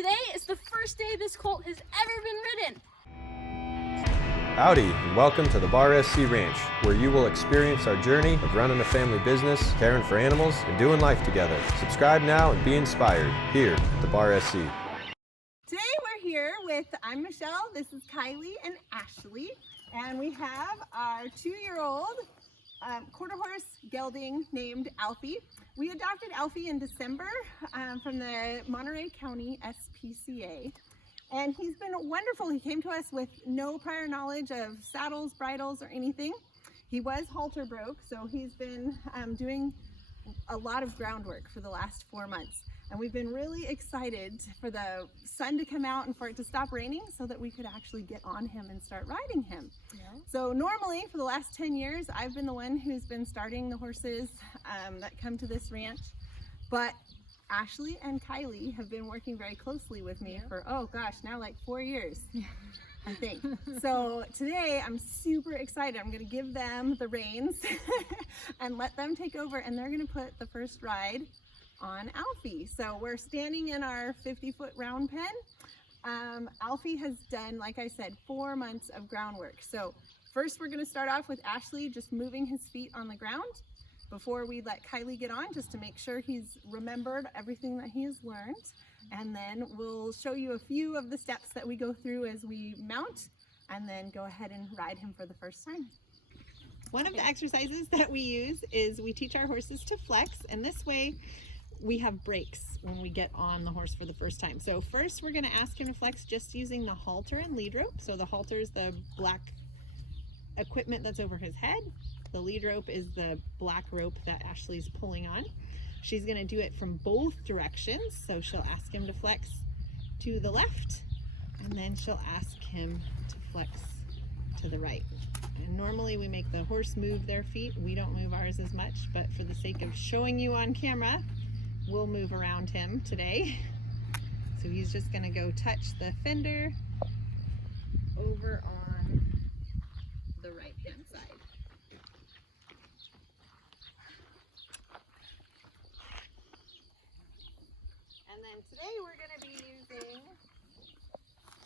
Today is the first day this colt has ever been ridden. Howdy, and welcome to the Bar SC Ranch, where you will experience our journey of running a family business, caring for animals, and doing life together. Subscribe now and be inspired here at the Bar SC. Today we're here with, I'm Michelle, this is Kailey and Ashley, and we have our 2-year-old quarter horse gelding named Alfie. We adopted Alfie in December from the Monterey County SPCA. And he's been wonderful. He came to us with no prior knowledge of saddles, bridles, or anything. He was halter broke, so he's been doing a lot of groundwork for the last 4 months. And we've been really excited for the sun to come out and for it to stop raining so that we could actually get on him and start riding him. Yeah. So normally for the last 10 years, I've been the one who's been starting the horses that come to this ranch. But Ashley and Kailey have been working very closely with me for, oh gosh, now like 4 years, I think. So today I'm super excited. I'm gonna give them the reins and let them take over, and they're gonna put the first ride on Alfie. So we're standing in our 50-foot round pen. Alfie has done, like I said, 4 months of groundwork. So first we're gonna start off with Ashley just moving his feet on the ground before we let Kailey get on, just to make sure he's remembered everything that he has learned. And then we'll show you a few of the steps that we go through as we mount, and then go ahead and ride him for the first time. One of the exercises that we use is we teach our horses to flex, and this way we have breaks when we get on the horse for the first time. So first we're gonna ask him to flex just using the halter and lead rope. So the halter is the black equipment that's over his head. The lead rope is the black rope that Ashley's pulling on. She's gonna do it from both directions. So she'll ask him to flex to the left, and then she'll ask him to flex to the right. And normally we make the horse move their feet. We don't move ours as much, but for the sake of showing you on camera, we'll move around him today. So he's just gonna go touch the fender over on the right hand side. And then today we're gonna be using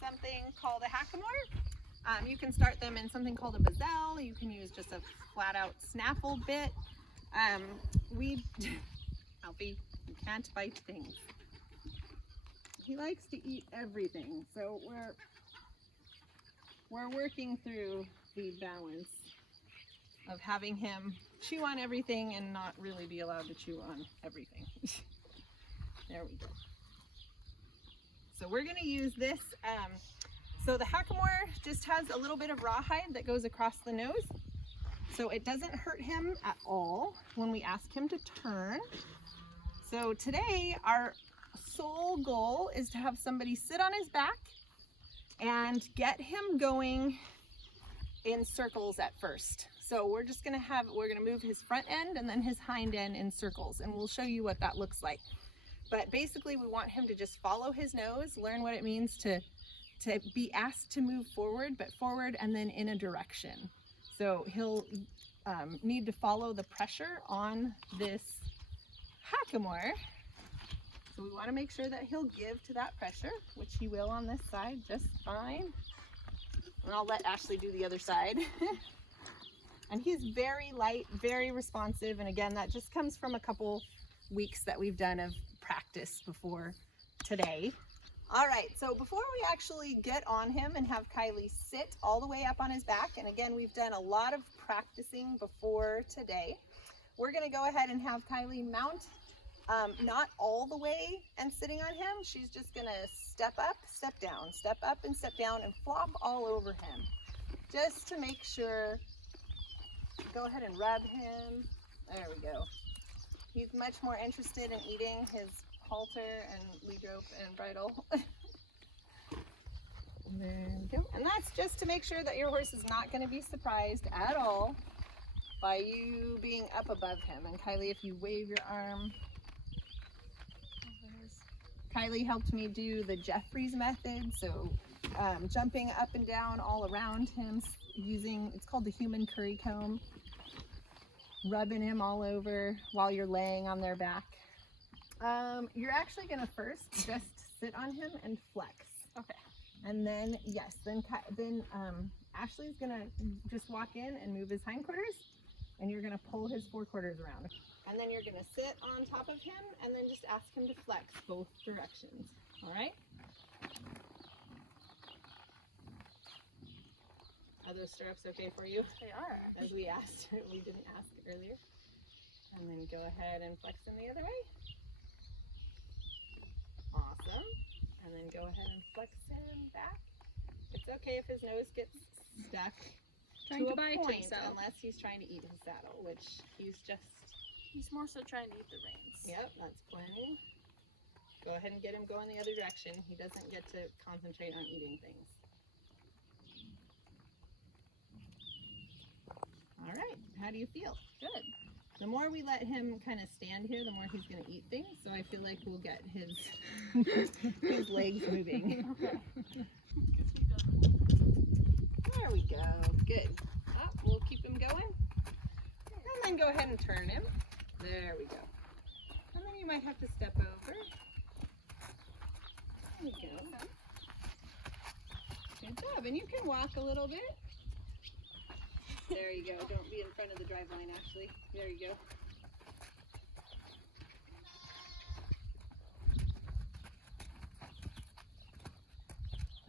something called a hackamore. You can start them in something called a bazelle. You can use just a flat out snaffle bit. Alfie, you can't bite things. He likes to eat everything, so we're working through the balance of having him chew on everything and not really be allowed to chew on everything. There we go. So we're gonna use this. So the hackamore just has a little bit of rawhide that goes across the nose, so it doesn't hurt him at all when we ask him to turn. So today our sole goal is to have somebody sit on his back and get him going in circles at first. So we're gonna move his front end and then his hind end in circles, and we'll show you what that looks like. But basically we want him to just follow his nose, learn what it means to be asked to move forward, but forward and then in a direction. So he'll need to follow the pressure on this hackamore. So we want to make sure that he'll give to that pressure, which he will on this side just fine. And I'll let Ashley do the other side. And he's very light, very responsive. And again, that just comes from a couple weeks that we've done of practice before today. All right, so before we actually get on him and have Kailey sit all the way up on his back, and again, we've done a lot of practicing before today, we're gonna go ahead and have Kailey mount, not all the way and sitting on him. She's just gonna step up, step down, step up and step down, and flop all over him, just to make sure. Go ahead and rub him. There we go. He's much more interested in eating his halter and lead rope and bridle. There we go. And that's just to make sure that your horse is not going to be surprised at all by you being up above him. And Kailey, if you wave your arm. Kailey helped me do the Jeffries method, so jumping up and down all around him using, it's called the human curry comb, rubbing him all over while you're laying on their back. You're actually going to first just sit on him and flex. Okay. And then, yes, then Ashley's gonna just walk in and move his hindquarters, and you're gonna pull his forequarters around. And then you're gonna sit on top of him and then just ask him to flex both directions, all right? Are those stirrups okay for you? They are. As we asked, we didn't ask earlier. And then go ahead and flex them the other way. Awesome. And then go ahead and flex him back. It's okay if his nose gets stuck Trying to a bite point, himself. unless he's trying to eat his saddle, which he's more so trying to eat the reins. yep, that's plenty. Go ahead and get him going the other direction. He doesn't get to concentrate on eating things. All right, how do you feel? Good. The more we let him kind of stand here, the more he's going to eat things. So I feel like we'll get his his legs moving. Okay. There we go. Good. Oh, we'll keep him going. And then go ahead and turn him. There we go. And then you might have to step over. There we go. Good job. And you can walk a little bit. There you go. Don't be in front of the drive line, Ashley. There you go.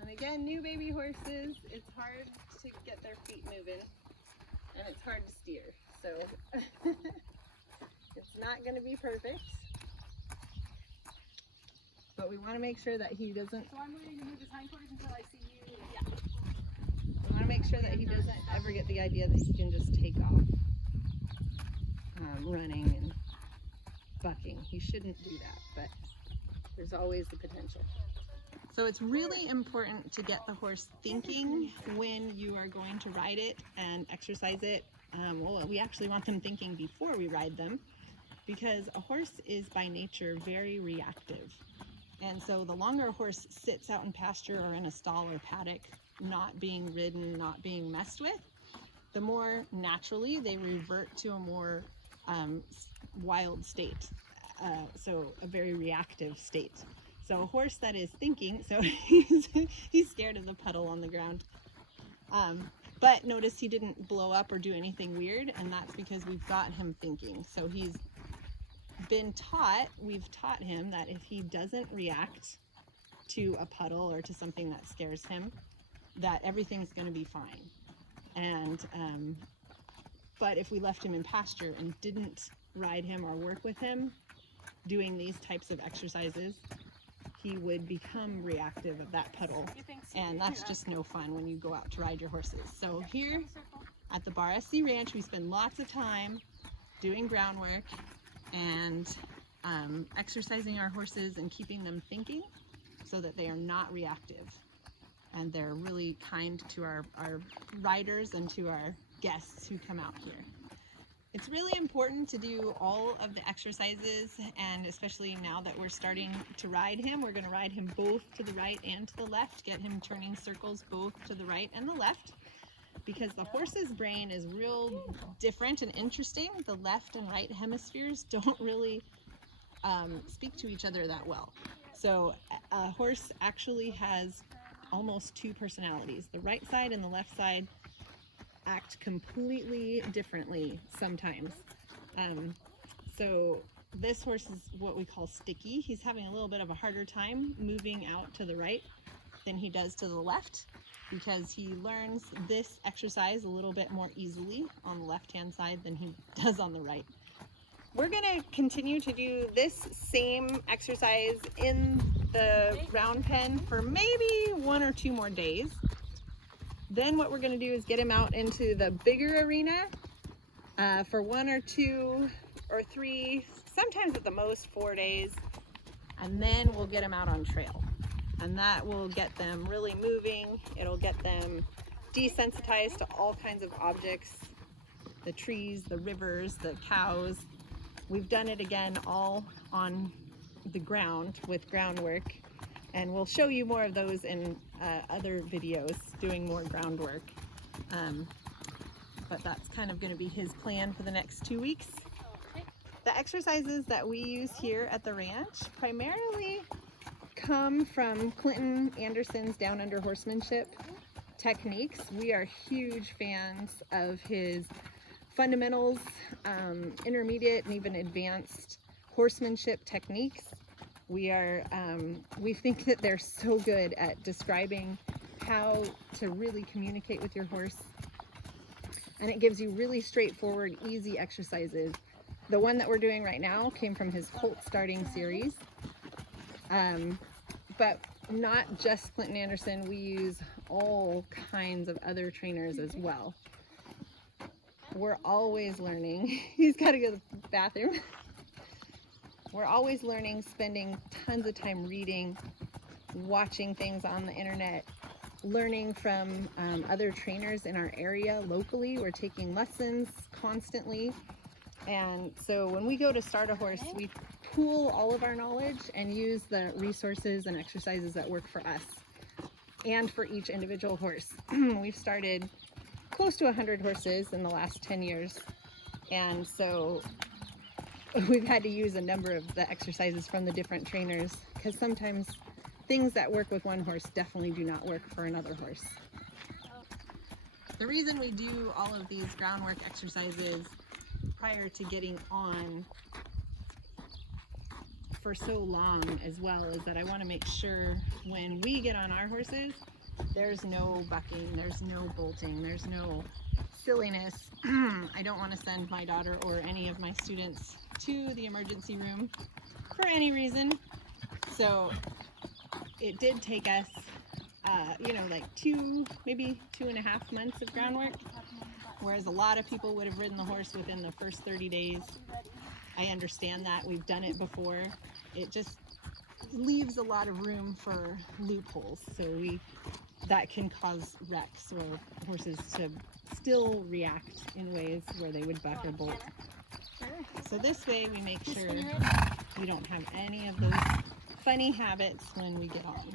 And again, new baby horses, it's hard to get their feet moving and it's hard to steer. So it's not going to be perfect. But we want to make sure that he doesn't. So I'm waiting to move his hindquarters until I see you. Yeah. We want to make sure that he doesn't ever get the idea that he can just take off running and bucking. He shouldn't do that, but there's always the potential. So it's really important to get the horse thinking when you are going to ride it and exercise it. Well, we actually want them thinking before we ride them, because a horse is by nature very reactive. And so the longer a horse sits out in pasture or in a stall or paddock, not being ridden, not being messed with, the more naturally they revert to a more wild state, so a very reactive state. So a horse that is thinking, so he's scared of the puddle on the ground, but notice he didn't blow up or do anything weird, and that's because we've got him thinking. So he's been taught, we've taught him that if he doesn't react to a puddle or to something that scares him, that everything's going to be fine. And but if we left him in pasture and didn't ride him or work with him doing these types of exercises, he would become reactive of that puddle, and that's just no fun when you go out to ride your horses. So here at the Bar SC Ranch, we spend lots of time doing groundwork and exercising our horses and keeping them thinking so that they are not reactive, and they're really kind to our riders and to our guests who come out here. It's really important to do all of the exercises, and especially now that we're starting to ride him, we're going to ride him both to the right and to the left, get him turning circles both to the right and the left, because the horse's brain is real different and interesting. The left and right hemispheres don't really speak to each other that well. So a horse actually has almost two personalities. The right side and the left side act completely differently sometimes. So this horse is what we call sticky. He's having a little bit of a harder time moving out to the right than he does to the left, because he learns this exercise a little bit more easily on the left-hand side than he does on the right. We're gonna continue to do this same exercise in the round pen for maybe 1 or 2 more days. Then what we're going to do is get him out into the bigger arena for 1 or 2 or 3, sometimes at the most 4 days, and then we'll get him out on trail. And that will get them really moving. It'll get them desensitized to all kinds of objects, the trees, the rivers, the cows. We've done it again all on the ground with groundwork, and we'll show you more of those in other videos doing more groundwork. But that's kind of going to be his plan for the next 2 weeks. The exercises that we use here at the ranch primarily come from Clinton Anderson's Down Under Horsemanship techniques. We are huge fans of his fundamentals, intermediate and even advanced horsemanship techniques. We think that they're so good at describing how to really communicate with your horse, and it gives you really straightforward, easy exercises. The one that we're doing right now came from his colt starting series, but not just Clinton Anderson. We use all kinds of other trainers as well. We're always learning. He's got to go to the bathroom. We're always learning, spending tons of time reading, watching things on the internet, learning from other trainers in our area locally. We're taking lessons constantly. And so when we go to start a horse, we pool all of our knowledge and use the resources and exercises that work for us and for each individual horse. We've started close to 100 horses in the last 10 years. And so we've had to use a number of the exercises from the different trainers, because sometimes things that work with one horse definitely do not work for another horse. The reason we do all of these groundwork exercises prior to getting on for so long as well is that I want to make sure when we get on our horses, there's no bucking, there's no bolting, there's no silliness. I don't want to send my daughter or any of my students to the emergency room for any reason. So it did take us, like maybe 2.5 months of groundwork, whereas a lot of people would have ridden the horse within the first 30 days. I understand that. We've done it before. It just leaves a lot of room for loopholes. So that can cause wrecks or horses to still react in ways where they would buck or bolt. So this way we make sure we don't have any of those funny habits when we get on.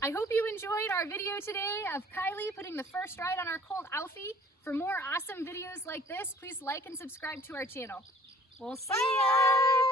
I hope you enjoyed our video today of Kailey putting the first ride on our colt Alfie. For more awesome videos like this, please like and subscribe to our channel. We'll see ya!